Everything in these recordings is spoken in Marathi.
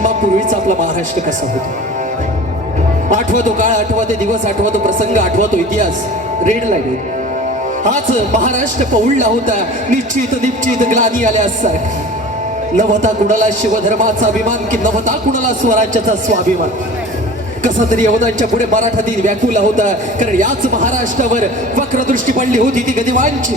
जन्मापूर्वीचा आपला महाराष्ट्र कसा होता? आठवतो काळ आठवते दिवस आठवतो प्रसंग आठवतो इतिहास. रेड लाईन हाच महाराष्ट्र पहुडला होता. निश्चित निश्चित ग्लानी आल्यासारखा नवता कुणाला शिवधर्माचा अभिमान की नवता कुणाला स्वराज्याचा स्वाभिमान. कसा तरी यवनांच्या पुढे मराठा दिन व्याकुला होता. कारण याच महाराष्ट्रावर वक्रदृष्टी पडली होती ती गदिवांची.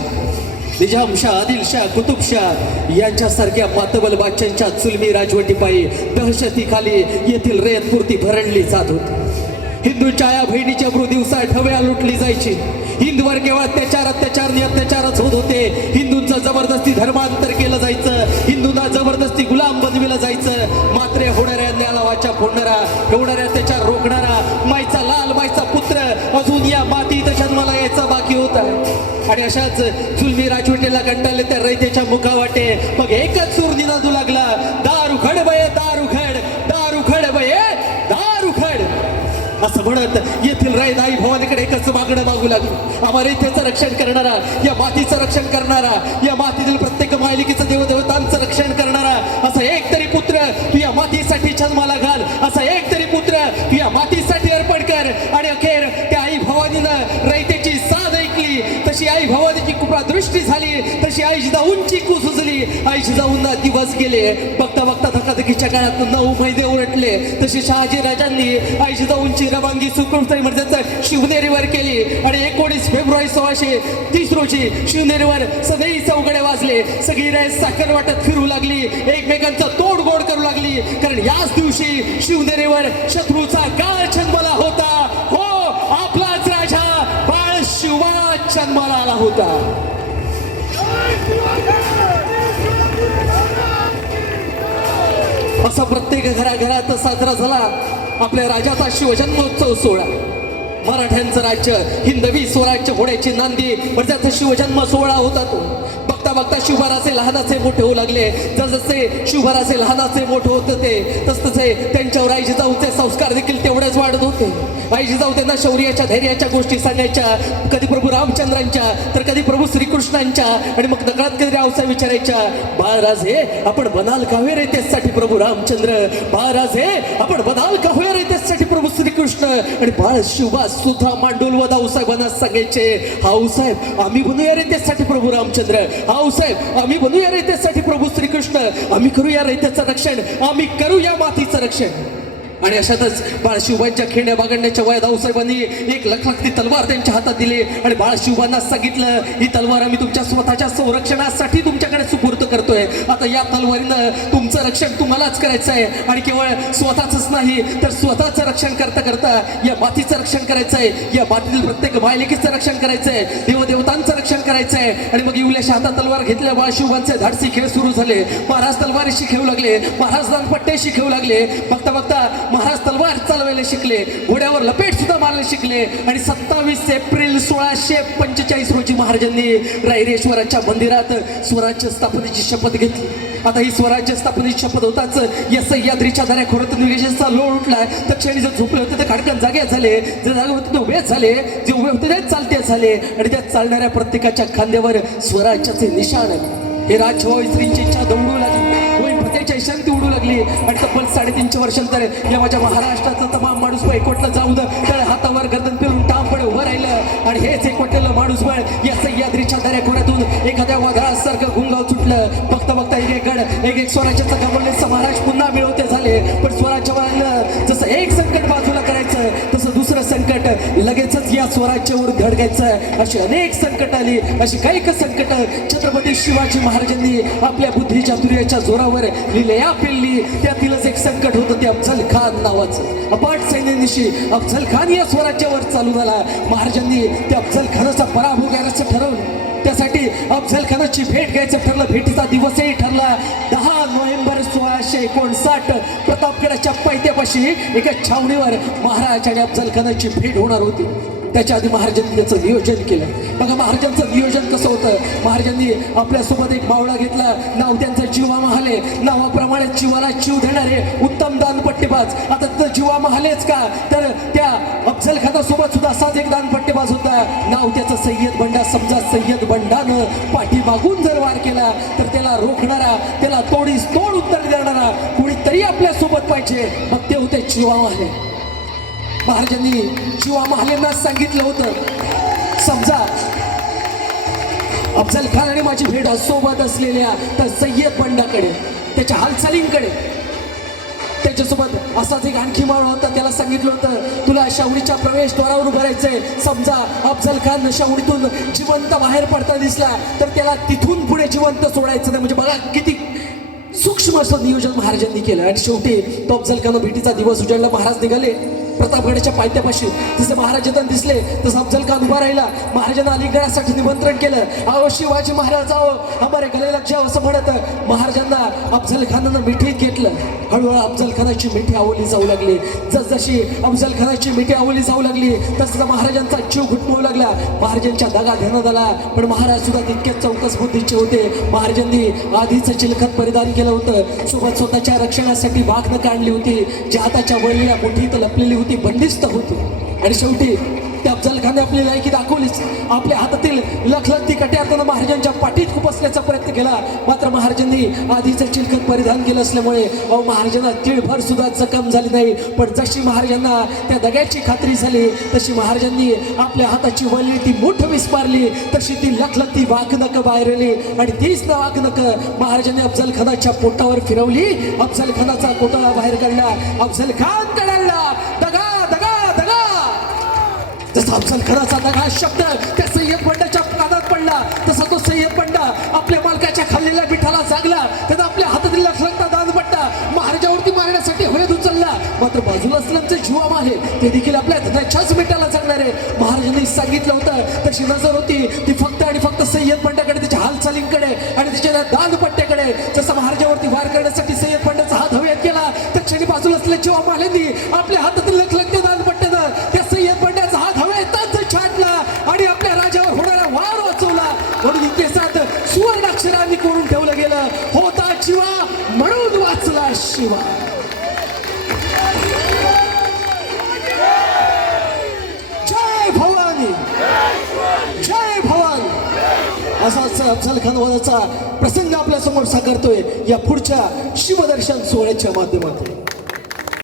निजामशाह आदिलशाह कुतुबशाह यांच्यासारख्या मातबल बादशांच्या चुलमी राजवटीपायी दहशतीखाली येथील रेतपुरती भरडली जात होती. हिंदू या बहिणीच्या मृ दिवसा ठव्या लुटली जायची. हिंदूवर केवळ अत्याचार अत्याचार आणि अत्याचारच होत होते. हिंदूंचं जबरदस्ती धर्मांतर केलं जायचं. हिंदूंना जबरदस्ती गुलाम बनविलं जायचं. मात्र होणाऱ्या न्यालावाच्या फोडणाऱ्या होणाऱ्या अशाच जुलमी राजवटीला कंटाळले त्या रयतेच्या मुखावाटे. मग एकच सूर निनादू लागला. दार खड बये दार खड दार खड बये दार खड. असं म्हणत येथील राय आई भवानीकडे एकच मागणं मागू लागलो. आम्हाला इथेच रक्षण करणारा या मातीचं रक्षण करणारा या मातीतील सृष्टी झाली तशी आई उंची कू सुचली आई उन्हा दिवस गेले. बघता बघता धकाधकीच्या काळात नऊ महिने उलटले तशी शहाजी राजांनी आई उंची रवानगी सुकृष्टी म्हणजे शिवनेरीवर केली. आणि एकोणीस फेब्रुवारी सोळाशे तीस रोजी शिवनेरीवर सदैव चौघडे वाजले. सगळी राय साखर वाटत फिरू लागली. एकमेकांचा तोड गोड करू लागली. कारण याच दिवशी शिवनेरीवर शत्रूचा काळ जन्माला होता. हो आपलाच राजा बाळ शिवा जन्माला आला होता. असा प्रत्येक घराघरात साजरा झाला. आपल्या राजाचा शिवजन्मोत्सव सोहळा. मराठ्यांचं राज्य हिंदवी स्वराज्य होण्याची नांदी म्हणजे शिवजन्म सोहळा होता तो. बघता बघता शिवराचे लहानाचे मोठे होऊ लागले. जसजसे शिवराचे लहानाचे मोठे होत होते तसतसे त्यांच्यावर आईजी जाऊचे संस्कार देखील तेवढेच वाढत होते. आईजी जाऊ त्यांना शौर्याच्या धैर्याच्या गोष्टी सांगायच्या. कधी प्रभू रामचंद्रांच्या तर कधी प्रभू श्रीकृष्णांच्या. आणि मग नगरात कधी रावसा विचारायच्या बाळराज हे आपण बनाल का रे त्याचसाठी प्रभू रामचंद्र? बाळराजे आपण बनाल का रे त्याचसाठी प्रभू श्रीकृष्ण? आणि बाळ शिवबा सुद्धा मांडोल व दाऊसाहेबांना सांगायचे. हाऊसाहेब आम्ही बनूया रे त्याचसाठी प्रभू रामचंद्र. हाऊसाहेब आम्ही बनूया रे प्रभू श्रीकृष्ण. आम्ही करूया रे रक्षण. आम्ही करूया मातीचं रक्षण. आणि अशातच बाळशिवबांच्या खेड्या बागडण्याच्या वयात दाऊसाहेबांनी एक लखलखती तलवार त्यांच्या हातात दिली. आणि बाळशिवबांना सांगितलं ही तलवार आम्ही तुमच्या स्वतःच्या संरक्षणासाठी तुमच्याकडे सुपूर्त करतोय. आता या तलवारीनं तुमचं रक्षण तुम्हालाच करायचं आहे आणि केवळ स्वतःच नाही तर स्वतःचं रक्षण करता करता या मातीचं रक्षण करायचं आहे या मातीतील प्रत्येक बायलेकीचं रक्षण करायचं आहे देवदेवतांचं रक्षण करायचं आहे आणि मग येऊल्याच्या हातात तलवार घेतल्या बाळशिवबांचे धाडसी खेळ सुरू झाले. महाराज तलवारी शिकवू लागले महाराज दानपट्टे शिकवू लागले. बघता बघता महाराज तलवार चालवायला शिकले घोड्यावर लपेट सुद्धा मारायला शिकले. आणि सत्तावीस एप्रिल सोळाशे पंचेचाळीस रोजी महाराजांनी रायरेश्वराच्या मंदिरात स्वराज्य स्थापनेची शपथ घेतली. आता ही स्वराज्य स्थापनेची शपथ होताच या सह्याद्रीच्या दऱ्या खोऱ्यात निवेशनचा लोळ उठला. तर क्षणी जर झोपले होते तर खाडकन जागे झाले. जे जागे होते ते उभेच झाले. जे उभे होते तेच चालते झाले. आणि त्या चालणाऱ्या प्रत्येकाच्या खांद्यावर स्वराज्याचे निशाण हे राज होय इच्छा दौडू लागली. आणि तब्बल साडेतीनशे वर्षांतर या माझ्या महाराष्ट्राचा तमाम माणूस बळ एकवटला जाऊ दे. हातावर गर्दन फिरून टांबळ उभं राहिलं. आणि हेच एकवटलेलं माणूस बळ या सह्याद्रीच्या दऱ्याखोऱ्यातून एखाद्या वादळासारखं गुंगाव सुटलं. बघता बघता एक एक गड एक एक स्वराज्याचा गमवलेचा महाराज पुन्हा मिळवते झाले. पण स्वराज्यवान संकट लगेचच या स्वराज्यावर धडकायचं अशी अनेक संकट आली. अशी काही का संकट. छत्रपती शिवाजी महाराजांनी आपल्या बुद्धी चातुर्याच्या जोरावर लिलया पेलली. त्यातीलच एक संकट होतं ते अफजल खान नावाचं. अपाट सैन्यानिशी अफजल खान या स्वराज्यावर चालू झाला. महाराजांनी त्या अफजल खानाचा पराभव करायचं ठरवलं. त्यासाठी अफजल खानाची भेट घ्यायचं ठरलं. भेटीचा दिवसही ठरला. दहा एकोणसाठ प्रतापगडाच्या पैत्यापाशी एका छावणीवर महाराज आणि अफजलखानाची भेट होणार होती. त्याच्या आधी महाराजांनी त्याचं नियोजन केलं. बघा महाराजांचं नियोजन कसं होतं? महाराजांनी आपल्यासोबत एक मावळा घेतला. नाव त्यांचं जीवा महाले. नावाप्रमाणे जीवाला जीव देणारे उत्तम दानपट्टेबाज. आता तर जीवा महालेच का? तर त्या अफजल खानासोबत सुद्धा असाच एक दानपट्टेबाज होता. नाव त्याचं सय्यद बंडा. समजा सय्यद बंडानं पाठीमागून जर वार केला तर त्याला रोखणारा त्याला तोडीस तोड उत्तर देणारा कुणीतरी आपल्यासोबत पाहिजे. मग ते होते चिवा महाले महाराजांनी चिवा महालेंना सांगितलं होतं. समजा अफजल खान आणि माझी भेट सोबत असलेल्या तर सय्यद बंडाकडे त्याच्या हालचालींकडे त्याच्यासोबत असाच एक आणखी माळ होता त्याला सांगितलं होतं तुला शावडीच्या प्रवेशद्वारावर उभं राहायचंय. समजा अफजल खान शावडीतून जिवंत बाहेर पडता दिसला तर त्याला तिथून पुढे जिवंत सोडायचं नाही. म्हणजे बघा किती सूक्ष्म असं नियोजन महाराजांनी केलं. आणि शेवटी तो अफजल खान भेटीचा दिवस उजाडला. महाराज निघाले. प्रतापगडाच्या पायथ्यापाशी. जसं महाराज दिसले तसं अफजल खान उभा राहिला. महाराजांना अलीगडासाठी निमंत्रण केलं. अहो शिवाजी महाराज आहो हमारे गलेला जाव असं म्हणत महाराजांना अफजल खानानं मिठीत घेतलं. हळूहळू अफजल खानाची मिठी आवली जाऊ लागली. जसजशी अफजल खानाची मिठी आवली जाऊ लागली तसं महाराजांचा जीव घुटमवू लागला. महाराजांच्या दगा घेण्यात आला पण महाराज सुद्धा तितकेच चौकस बुद्धीचे होते. महाराजांनी आधीच चिलखत परिधान केलं होतं. सोबत स्वतःच्या रक्षणासाठी वाघनं काढली होती. जी हाताच्या वळलेल्या मुठीत लपलेली होती. ती बंदिस्त होती. आणि शेवटी त्या अफजल खाने आपली लायकी दाखवलीच. आपल्या हातातील लखलखती कट्यातनं महाराजांच्या पाठीत खुपसण्याचा प्रयत्न केला. मात्र महाराजांनी आधीचं चिलखत परिधान केलं असल्यामुळे अहो महाराजांना तिळभर सुद्धा जखम झाली नाही. पण जशी महाराजांना त्या दग्याची खात्री झाली तशी महाराजांनी आपल्या हाताची वळली ती मुठ विस्पारली तशी ती लखलखती वाघनक बाहेर आली. आणि तीच न वाघनक महाराजांनी अफजल खानाच्या पोटावर फिरवली. अफजल खानाचा कोटाळा बाहेर काढला. अफजल खान कळाला दगा दगा दगा जसा अफजल खराचा दगा शब्द त्या सय्यद बंडाच्या कानात पडला. तसा तो सय्यद बंडा आपल्या मालकाच्या खाल्लेल्या पिठाला जागला. त्यानं आपल्या हातातील लक्षणता दान पडला महाराजावरती मारण्यासाठी हवेत उचलला. मात्र बाजूला असल्याचं जीवाम आहे ते देखील आपल्या धनाच्याच मिठाला जगणार आहे. महाराजांनी सांगितलं होतं तशी नजर होती. ती फक्त आणि फक्त सय्यद बंडाकडे त्याच्या हालचालींकडे आणि त्याच्या दान पट्ट्याकडे जसं महाराजावरती वार करण्यासाठी सय्यद बंडाचा हात हवेत केला त्या क्षणी बाजूला असल्या जीवा मालेंनी आपल्या हातातील असा असाच अफजल खानवालाचा प्रसंग आपल्यासमोर साकारतोय. या पुढच्या शिवदर्शन सोहळ्याच्या माध्यमातून.